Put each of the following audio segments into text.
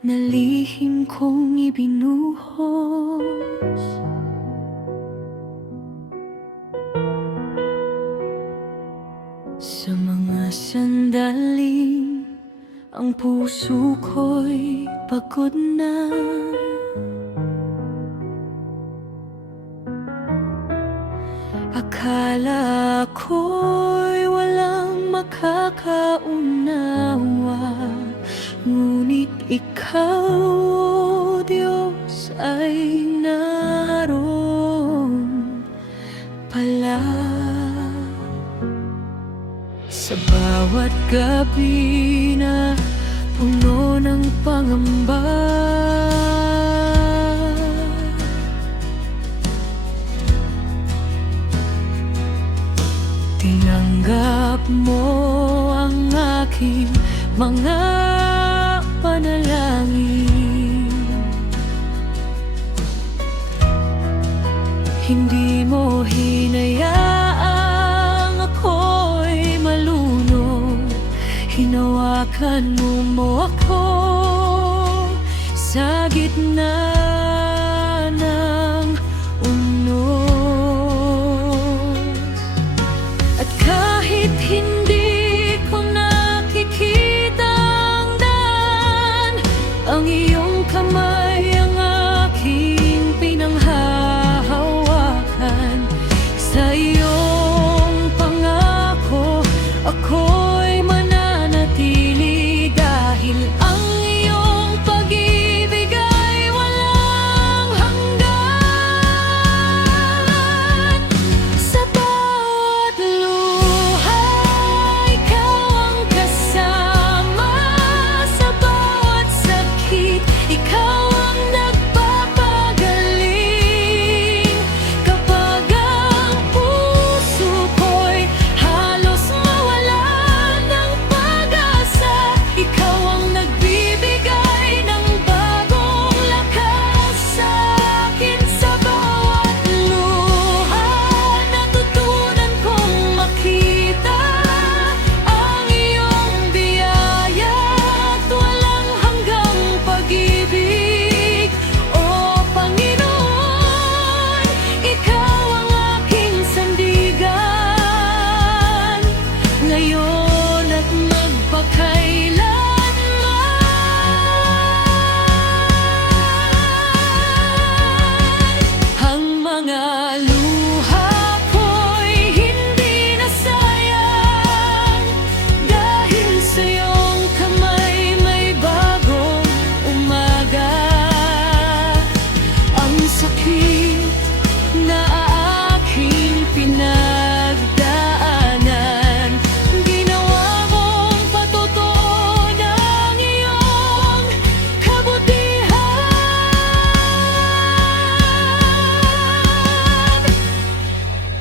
na lihim kong ibinuhos. Sa mga sandaling ang puso ko'y pagod na, akala ko'y walang makakaunawa, ngunit ikaw, o Diyos, ay naroon pala. Sa bawat gabi na puno ng pangamba, tinanggap mo ang aking mga panalangin. Hindi mo hinayaang ako'y malunod, hinawakan mo ako sa gitna ng unos. At kahit hindi ko nakikita ang daan, ang iyong kamay ang aking pinanghahawakan. Sa iyong pangako ako'y mananatili, dahil ang iyong pag-ibig ay walang hanggan. Sa bawat luha, ikaw ang kasama. Sa bawat sakit, ikaw ang nagpapagaling. Kapag ang puso ko'y halos mawalan ng pag-asa, ikaw ang nagbibigay ng bagong lakas sa akin. Sa bawat luha, natutunan kong makita ang iyong biyaya at walang hanggang pag-ibig. O Panginoon, ikaw ang aking sandigan, ngayon at magpakailanman. Ang mga luha ko'y hindi nasayang, dahil sa iyong kamay may bagong umaga. Ang sakit na aking pinagdaanan, ginawa mong patotoo ng iyong kabutihan.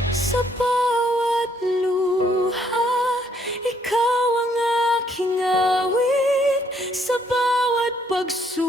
Sa bawat luha, ikaw ang aking awit. Sa bawat pagsuko